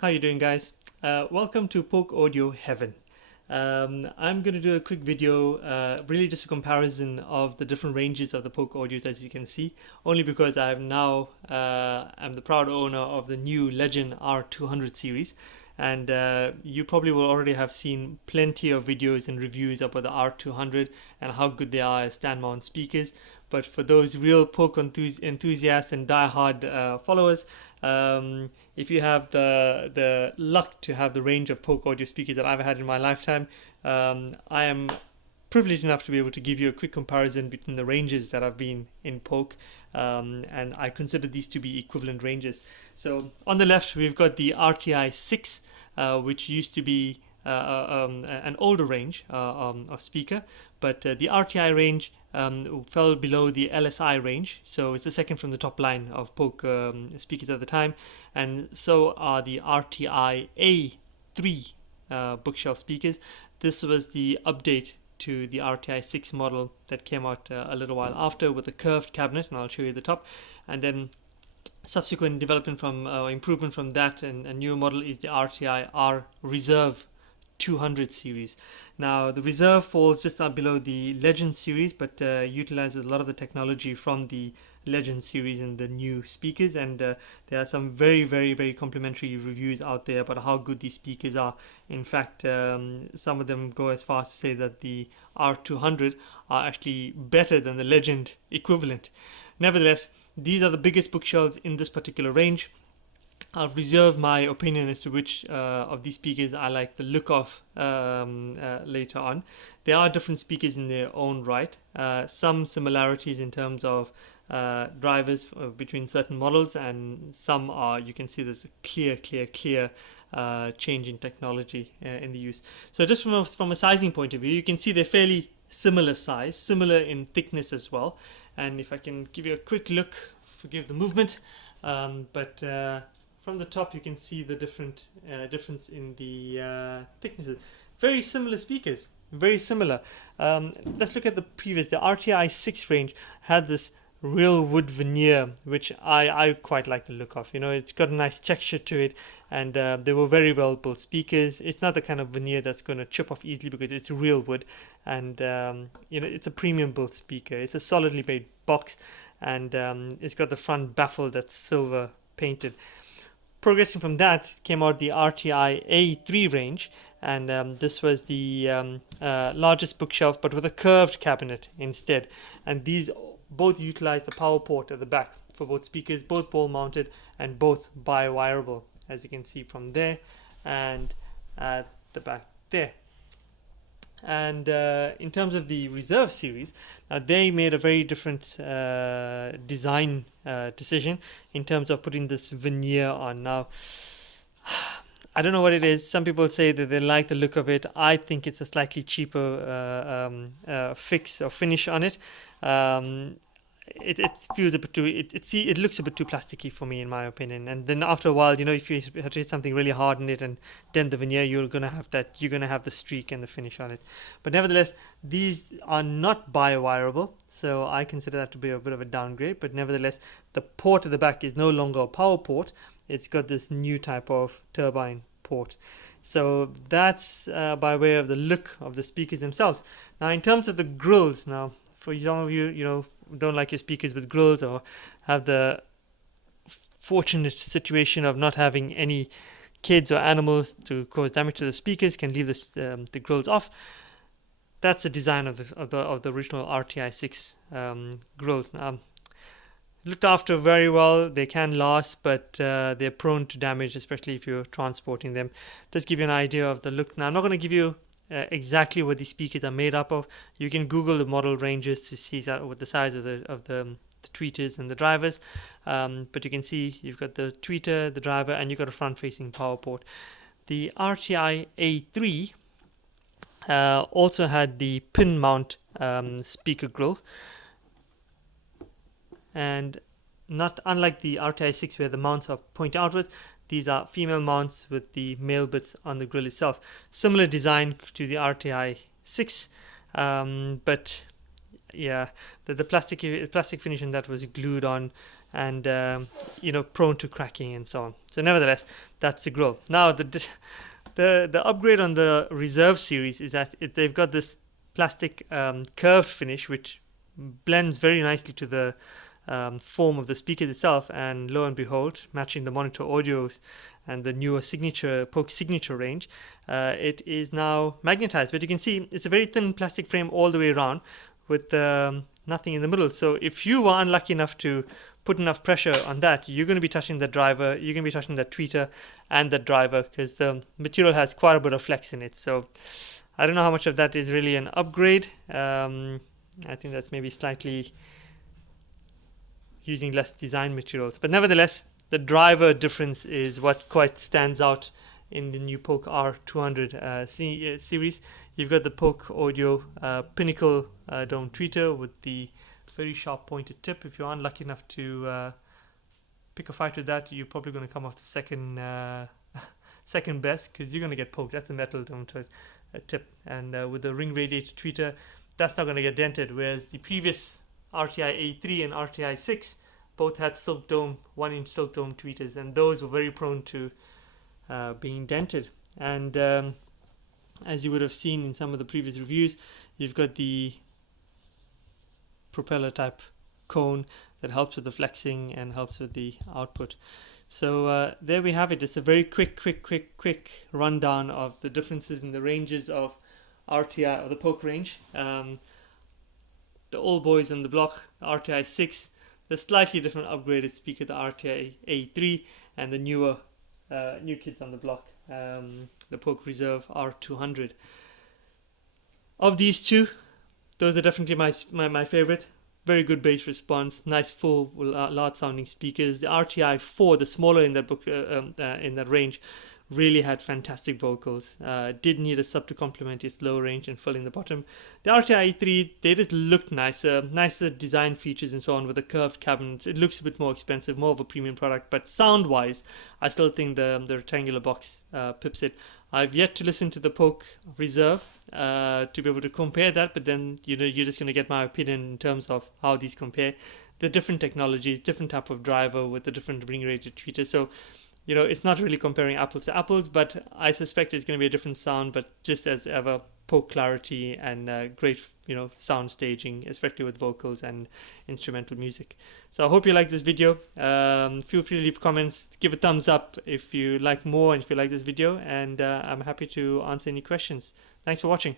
How you doing, guys? Welcome to Polk Audio Heaven. I'm going to do a quick video, really just a comparison of the different ranges of the Polk audios, as you can see, only because I'm the proud owner of the new Legend R200 series, and you probably will already have seen plenty of videos and reviews about the R200 and how good they are as stand mount speakers. But for those real Polk enthusiasts and die-hard followers, if you have the luck to have the range of Polk audio speakers that I've had in my lifetime, I am privileged enough to be able to give you a quick comparison between the ranges that I've been in Polk, and I consider these to be equivalent ranges. So on the left, we've got the RTi6, which used to be an older range of speaker, but the RTi range fell below the LSI range, so it's the second from the top line of Polk speakers at the time, and so are the RTiA3 bookshelf speakers. This was the update to the RTi6 model that came out a little while after, with a curved cabinet, and I'll show you the top. And then subsequent development from improvement from that and a new model is the RTi Reserve 200 series. Now the Reserve falls just below the Legend series, but utilizes a lot of the technology from the Legend series in the new speakers, and there are some very complimentary reviews out there about how good these speakers are. In fact, some of them go as far as to say that the R200 are actually better than the Legend equivalent. Nevertheless, these are the biggest bookshelves in this particular range. I'll reserve my opinion as to which of these speakers I like the look of later on. There are different speakers in their own right. Some similarities in terms of drivers between certain models, and some are, you can see there's a clear change in technology in the use. So just from a sizing point of view, you can see they're fairly similar size, similar in thickness as well. And if I can give you a quick look, forgive the movement, but from the top you can see the difference in the thicknesses. Very similar speakers, very similar. Let's look at the previous. The RTi6 range had this real wood veneer, which I quite like the look of. You know, it's got a nice texture to it, and they were very well built speakers. It's not the kind of veneer that's going to chip off easily because it's real wood, and it's a premium built speaker. It's a solidly made box, and it's got the front baffle that's silver painted. Progressing from that came out the RTiA3 range, and this was the largest bookshelf, but with a curved cabinet instead. And these both utilize the power port at the back for both speakers, both ball mounted and both bi-wireable, as you can see from there and at the back there. And in terms of the Reserve series, they made a very different design decision in terms of putting this veneer on. Now, I don't know what it is. Some people say that they like the look of it. I think it's a slightly cheaper fix or finish on it. It feels a bit too. It looks a bit too plasticky for me, in my opinion. And then after a while, if you have to hit something really hard on it and then the veneer, you're gonna have the streak and the finish on it. But nevertheless, these are not bi-wireable, so I consider that to be a bit of a downgrade. But nevertheless, the port at the back is no longer a power port. It's got this new type of turbine port. So that's by way of the look of the speakers themselves. Now, in terms of the grills, now for some of you, don't like your speakers with grills, or have the fortunate situation of not having any kids or animals to cause damage to the speakers, can leave the grills off. That's the design of the original RTi6 grills. Now, looked after very well. They can last, but they're prone to damage, especially if you're transporting them. Just give you an idea of the look. Now, I'm not going to give you exactly what these speakers are made up of. You can Google the model ranges to see what the size of the tweeters and the drivers. But you can see you've got the tweeter, the driver, and you've got a front-facing power port. The RTiA3 also had the pin mount speaker grill, and not unlike the RTi6 where the mounts are pointing outward. These are female mounts with the male bits on the grill itself. Similar design to the RTi6, but yeah, the plastic finish in that was glued on and prone to cracking and so on. So nevertheless, that's the Grow. Now the upgrade on the Reserve series is that they've got this plastic curved finish which blends very nicely to the form of the speaker itself, and lo and behold, matching the monitor audios and the newer Polk signature range, it is now magnetized. But you can see it's a very thin plastic frame all the way around with nothing in the middle. So if you were unlucky enough to put enough pressure on that, you're going to be touching the driver, you're going to be touching that tweeter and the driver, because the material has quite a bit of flex in it. So I don't know how much of that is really an upgrade. I think that's maybe slightly using less design materials, but nevertheless, the driver difference is what quite stands out in the new Polk R200 series. You've got the Polk Audio Pinnacle dome tweeter with the very sharp pointed tip. If you're unlucky enough to pick a fight with that, you're probably going to come off the second best, because you're going to get poked. That's a metal dome tip, and with the ring radiator tweeter, that's not going to get dented, whereas the previous RTiA3 and RTi6 both had silk dome, 1-inch silk dome tweeters, and those were very prone to being dented. And as you would have seen in some of the previous reviews, you've got the propeller type cone that helps with the flexing and helps with the output. So there we have it. It's a very quick rundown of the differences in the ranges of RTi or the Polk range. The old boys on the block, the RTi6, the slightly different upgraded speaker, the RTiA3, and the new kids on the block, the Polk Reserve R200. Of these two, those are definitely my favorite. Very good bass response, nice full loud sounding speakers. The RTi4, the smaller in that in that range, really had fantastic vocals. Did need a sub to complement its low range and fill in the bottom. The RTi3, they just looked nicer design features and so on, with a curved cabinet. It looks a bit more expensive, more of a premium product, but sound wise, I still think the rectangular box pips it. I've yet to listen to the Polk Reserve to be able to compare that, but then you're just going to get my opinion in terms of how these compare. The different technologies, different type of driver with the different ring rated tweeter. So it's not really comparing apples to apples, but I suspect it's going to be a different sound, but just as ever, Polk clarity and great, sound staging, especially with vocals and instrumental music. So I hope you like this video. Feel free to leave comments, give a thumbs up if you like more and if you like this video, and I'm happy to answer any questions. Thanks for watching.